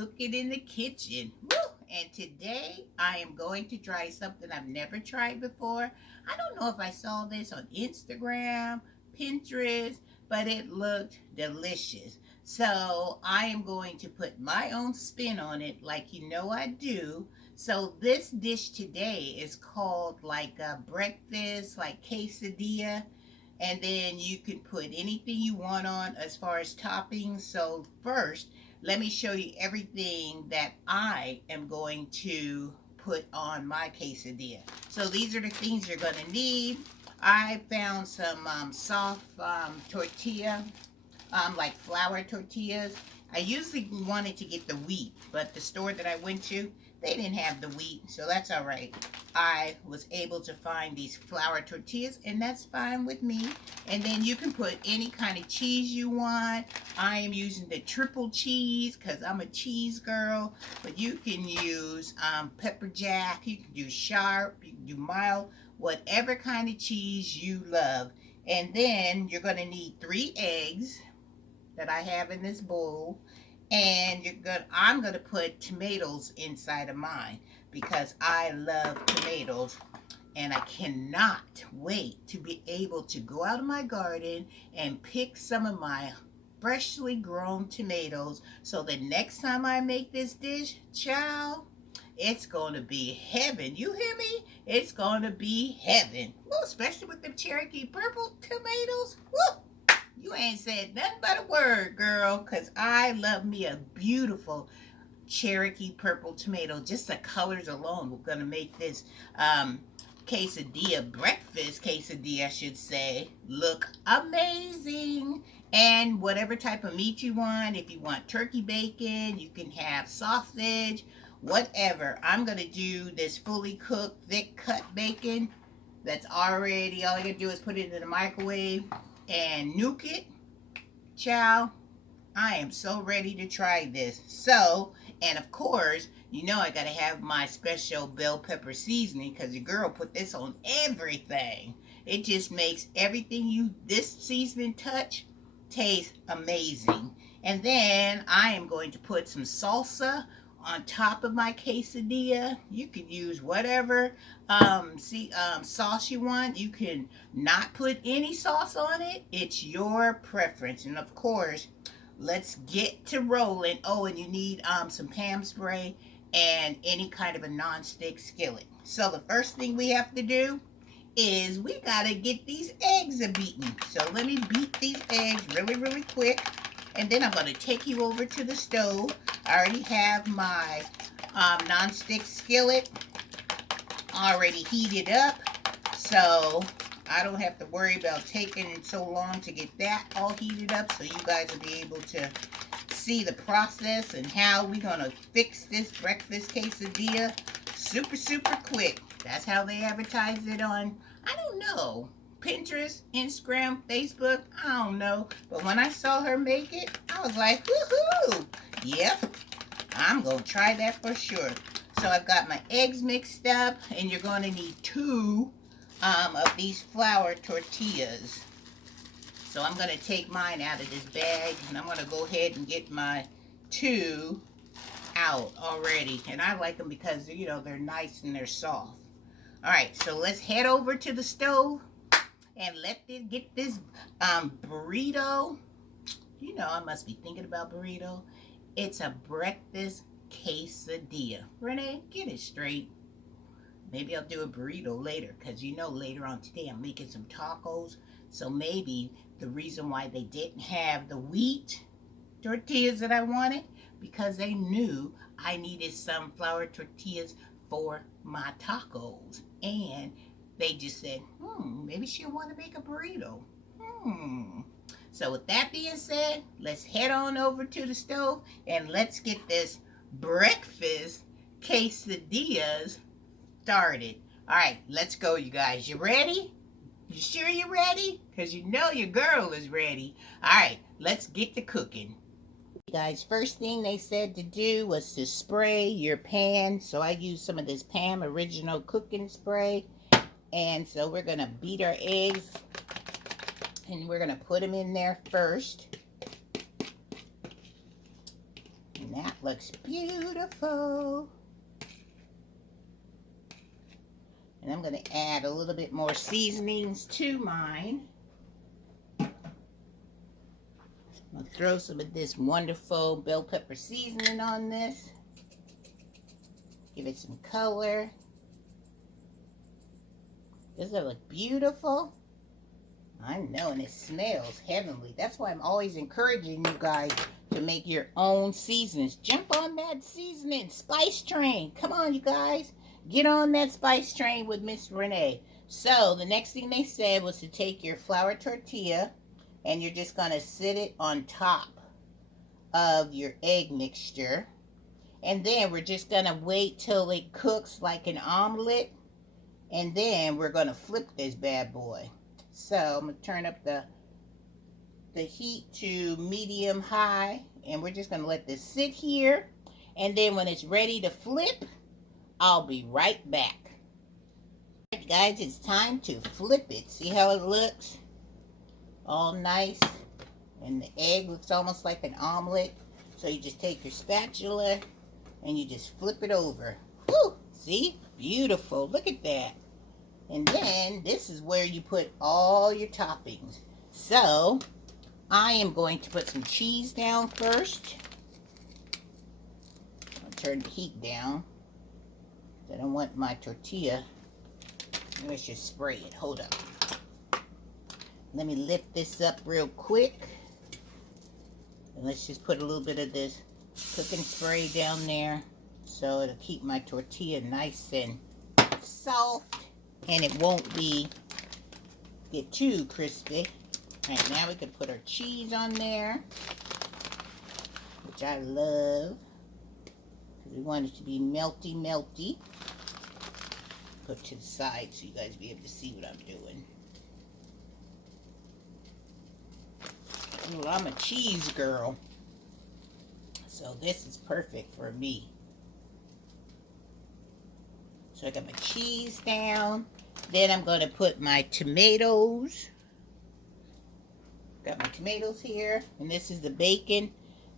cooking in the kitchen. Woo! And today I am going to try something I've never tried before. I don't know if I saw this on Instagram, Pinterest, but it looked delicious. So I am going to put my own spin on it like you know I do. So this dish today is called like a breakfast, like quesadilla, and then you can put anything you want on as far as toppings. So first, let me show you everything that I am going to put on my quesadilla. So these are the things you're going to need. I found some soft tortilla, like flour tortillas. I usually wanted to get the wheat, but the store that I went to, they didn't have the wheat, so that's all right. I was able to find these flour tortillas, and that's fine with me. And then you can put any kind of cheese you want. I am using the triple cheese because I'm a cheese girl, but you can use pepper jack, you can do sharp, you can do mild, whatever kind of cheese you love. And then you're going to need 3 eggs that I have in this bowl, and I'm gonna put tomatoes inside of mine because I love tomatoes, and I cannot wait to be able to go out of my garden and pick some of my freshly grown tomatoes, so the next time I make this dish, child, it's going to be heaven. You hear me? It's going to be heaven. Woo, especially with the Cherokee purple tomatoes. Woo! You ain't said nothing but a word, girl, because I love me a beautiful Cherokee purple tomato. Just the colors alone, we're going to make this quesadilla, breakfast quesadilla, I should say, look amazing. And whatever type of meat you want, if you want turkey bacon, you can have sausage, whatever. I'm going to do this fully cooked, thick cut bacon that's already, all you got to do is put it in the microwave and nuke it. Child, I am so ready to try this. So, and of course, you know I gotta have my special bell pepper seasoning because your girl put this on everything. It just makes everything this seasoning touch taste amazing. And then I am going to put some salsa on top of my quesadilla. You can use whatever sauce you want. You can not put any sauce on it. It's your preference. And of course, let's get to rolling. Oh, and you need some Pam spray and any kind of a non-stick skillet. So the first thing we have to do is we gotta get these eggs beaten. So let me beat these eggs really, really quick. And then I'm gonna take you over to the stove. I already have my non-stick skillet already heated up, so I don't have to worry about taking so long to get that all heated up, so you guys will be able to see the process and how we're gonna fix this breakfast quesadilla super, super quick. That's how they advertise it on, I don't know, Pinterest, Instagram, Facebook, I don't know. But when I saw her make it, I was like, woohoo! Yep, I'm gonna try that for sure. So I've got my eggs mixed up, and you're gonna need 2 of these flour tortillas. So I'm gonna take mine out of this bag, and I'm gonna go ahead and get my 2 out already. And I like them because, you know, they're nice and they're soft. All right, so let's head over to the stove and get this burrito. You know, I must be thinking about burrito. It's a breakfast quesadilla. Renee, get it straight. Maybe I'll do a burrito later, because you know later on today I'm making some tacos. So maybe the reason why they didn't have the wheat tortillas that I wanted, because they knew I needed some flour tortillas for my tacos. And they just said, maybe she'll want to make a burrito. So with that being said, let's head on over to the stove and let's get this breakfast quesadillas started. All right, let's go, you guys. You ready? You sure you're ready? Because you know your girl is ready. All right, let's get to cooking. Guys, first thing they said to do was to spray your pan. So I used some of this Pam Original Cooking Spray. And so we're going to beat our eggs, and we're going to put them in there first. And that looks beautiful. And I'm going to add a little bit more seasonings to mine. I'll throw some of this wonderful bell pepper seasoning on this. Give it some color. Doesn't it look beautiful? I know, and it smells heavenly. That's why I'm always encouraging you guys to make your own seasonings. Jump on that seasoning spice train. Come on, you guys. Get on that spice train with Miss Renee. So, the next thing they said was to take your flour tortilla and you're just going to sit it on top of your egg mixture. And then we're just going to wait till it cooks like an omelet. And then we're going to flip this bad boy. So I'm going to turn up the heat to medium high. And we're just going to let this sit here. And then when it's ready to flip, I'll be right back. Alright guys, it's time to flip it. See how it looks? All nice. And the egg looks almost like an omelet. So you just take your spatula and you just flip it over. Woo! See? Beautiful. Look at that. And then this is where you put all your toppings. So I am going to put some cheese down first. I'll turn the heat down. I don't want my tortilla. Let's just spray it. Hold up. Let me lift this up real quick. And let's just put a little bit of this cooking spray down there so it'll keep my tortilla nice and soft and it won't get too crispy. Alright, now we can put our cheese on there, which I love because we want it to be melty melty. Put to the side so you guys be able to see what I'm doing. Ooh, I'm a cheese girl, so this is perfect for me. So I got my cheese down. Then I'm going to put my tomatoes. Got my tomatoes here. And this is the bacon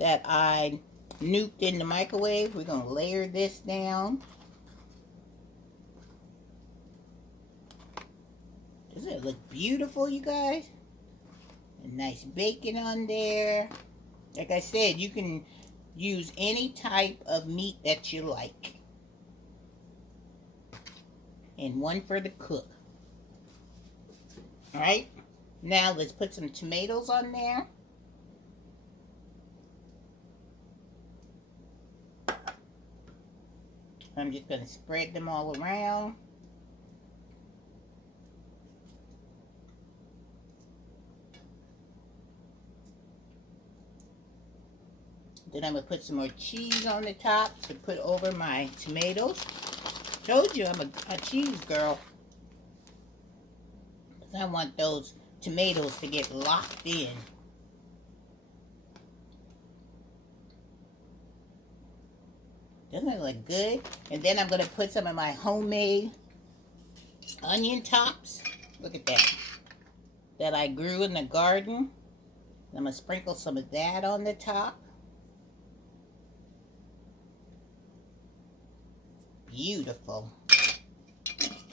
that I nuked in the microwave. We're going to layer this down. Doesn't it look beautiful, you guys? A nice bacon on there. Like I said, you can use any type of meat that you like. And one for the cook. Alright, now let's put some tomatoes on there. I'm just going to spread them all around. Then I'm going to put some more cheese on the top to put over my tomatoes. Told you I'm a cheese girl. I want those tomatoes to get locked in. Doesn't it look good? And then I'm going to put some of my homemade onion tops. Look at that. That I grew in the garden. I'm going to sprinkle some of that on the top. Beautiful.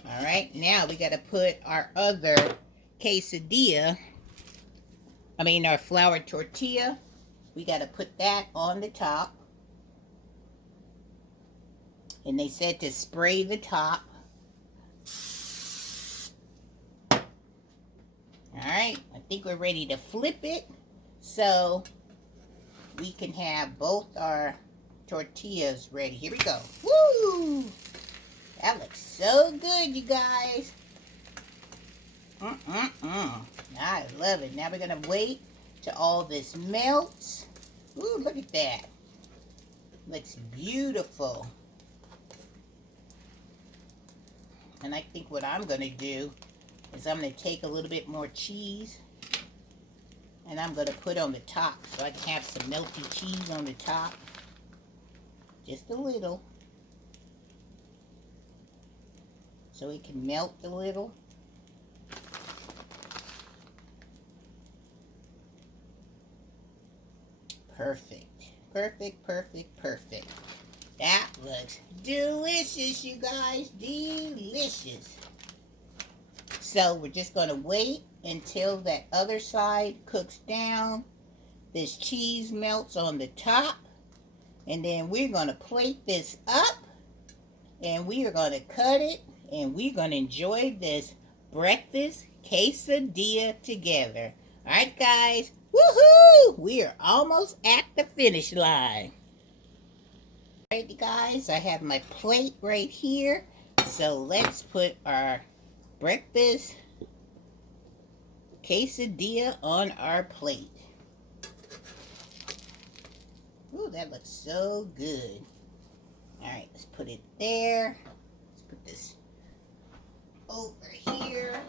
Alright, now we got to put our other quesadilla, our flour tortilla. We got to put that on the top. And they said to spray the top. Alright, I think we're ready to flip it. So we can have both our tortillas ready. Here we go. Woo! That looks so good, you guys. I love it. Now we're going to wait till all this melts. Ooh, look at that. Looks beautiful. And I think what I'm going to do is I'm going to take a little bit more cheese and I'm going to put on the top so I can have some melty cheese on the top. Just a little. So it can melt a little. Perfect. perfect, perfect, perfect. That looks delicious, you guys. Delicious. So we're just going to wait until that other side cooks down. This cheese melts on the top. And then we're going to plate this up. And we are going to cut it. And we're going to enjoy this breakfast quesadilla together. Alright, guys. Woohoo! We are almost at the finish line. Alright, guys. I have my plate right here. So let's put our breakfast quesadilla on our plate. Ooh, that looks so good. Alright, let's put it there. Let's put this over here.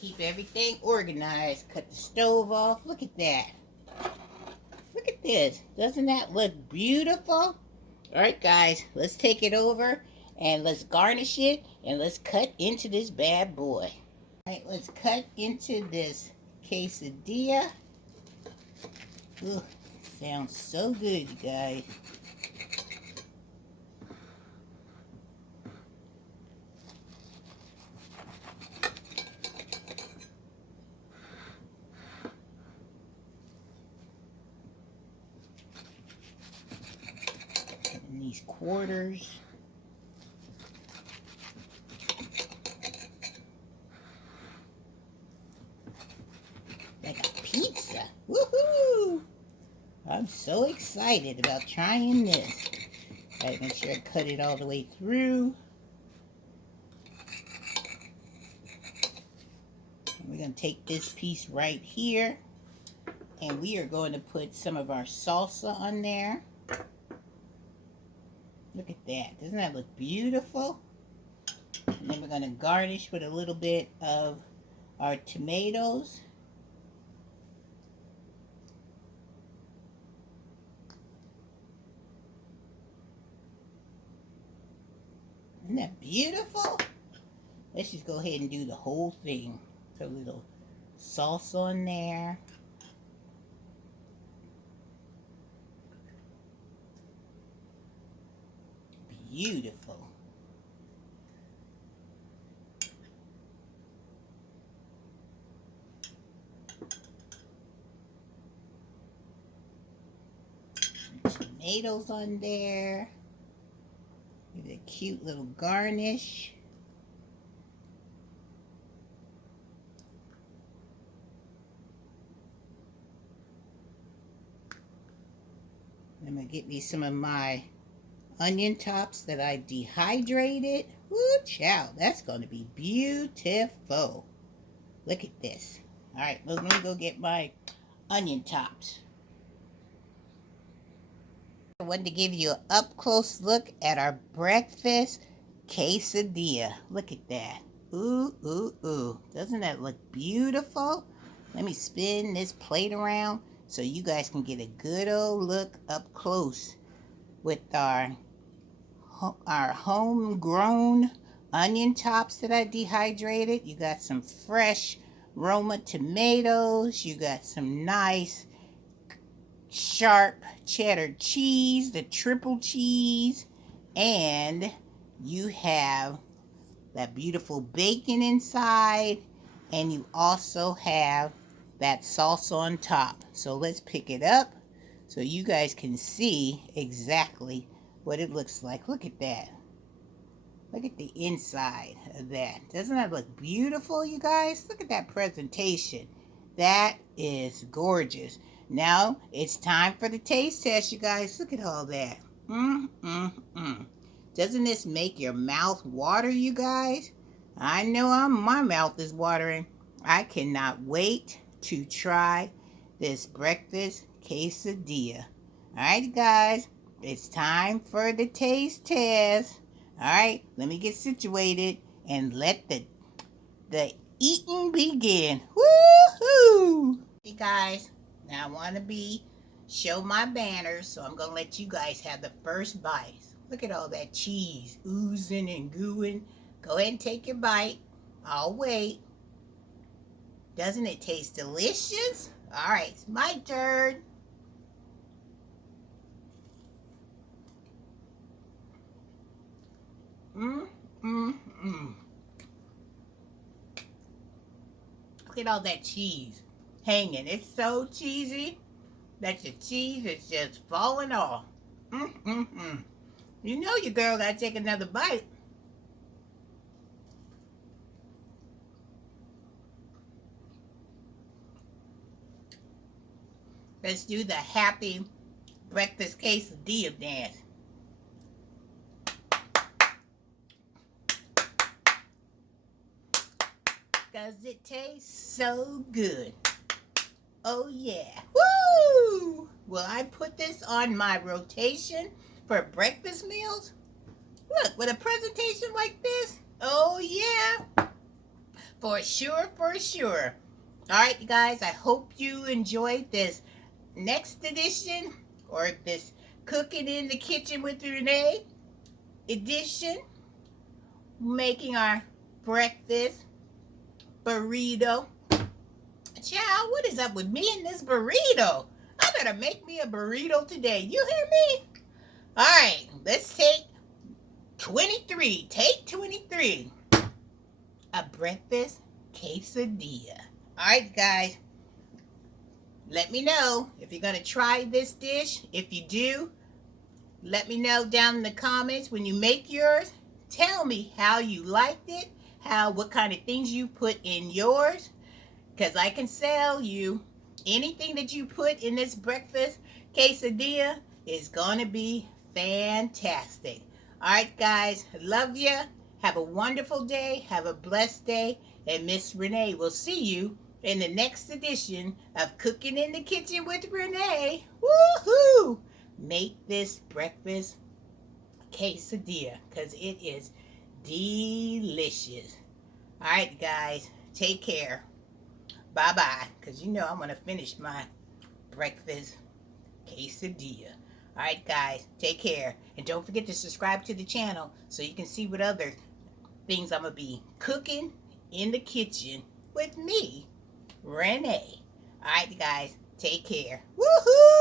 Keep everything organized. Cut the stove off. Look at that. Look at this. Doesn't that look beautiful? Alright, guys, let's take it over and let's garnish it and let's cut into this bad boy. Alright, let's cut into this quesadilla. Ooh, sounds so good, you guys. And these quarters. Like a pizza. Woohoo! I'm so excited about trying this. Alright, make sure I cut it all the way through. And we're going to take this piece right here. And we are going to put some of our salsa on there. Look at that. Doesn't that look beautiful? And then we're going to garnish with a little bit of our tomatoes. Isn't that beautiful? Let's just go ahead and do the whole thing. Put a little salsa on there. Beautiful. Some tomatoes on there. Give it a cute little garnish. I'm going to get me some of my onion tops that I dehydrated. Woo, child, that's going to be beautiful. Look at this. All right, let me go get my onion tops. I wanted to give you an up-close look at our breakfast quesadilla. Look at that. Ooh, ooh, ooh. Doesn't that look beautiful? Let me spin this plate around so you guys can get a good old look up close with our homegrown onion tops that I dehydrated. You got some fresh Roma tomatoes. You got some nice sharp cheddar cheese, the triple cheese, and you have that beautiful bacon inside, and you also have that salsa on top. So let's pick it up so you guys can see exactly what it looks like. Look at that. Look at the inside of that. Doesn't that look beautiful, you guys? Look at that presentation. That is gorgeous. Now it's time for the taste test, you guys. Look at all that. Doesn't this make your mouth water, you guys? I know my mouth is watering. I cannot wait to try this breakfast quesadilla. All right, guys. It's time for the taste test. All right, let me get situated and let the eating begin. Woohoo! Hey guys, now I want to show my banners, so I'm gonna let you guys have the first bite. Look at all that cheese oozing and gooing. Go ahead and take your bite. I'll wait. Doesn't it taste delicious? All right, it's my turn. Mm, mm, mm. Look at all that cheese hanging. It's so cheesy that your cheese is just falling off. Mm, mm, mm. You know your girl gotta take another bite. Let's do the happy breakfast quesadilla dance. Cause it tastes so good. Oh yeah. Woo! Will I put this on my rotation for breakfast meals? Look, with a presentation like this? Oh yeah. For sure, for sure. Alright, you guys, I hope you enjoyed this next edition or this Cooking in the Kitchen with Renee edition. Making our breakfast burrito. Child, what is up with me and this burrito? I better make me a burrito today. You hear me? All right, let's take 23. Take 23. A breakfast quesadilla. All right, guys. Let me know if you're going to try this dish. If you do, let me know down in the comments when you make yours. Tell me how you liked it, what kind of things you put in yours, because I can sell you anything that you put in this breakfast quesadilla is going to be fantastic. All right, guys, love you. Have a wonderful day. Have a blessed day. And Miss Renee will see you in the next edition of Cooking in the Kitchen with Renee. Woohoo! Make this breakfast quesadilla because it is delicious. All right, guys, take care. Bye-bye, because you know I'm going to finish my breakfast quesadilla. All right, guys, take care. And don't forget to subscribe to the channel so you can see what other things I'm going to be cooking in the kitchen with me, Renee. All right, guys, take care. Woohoo!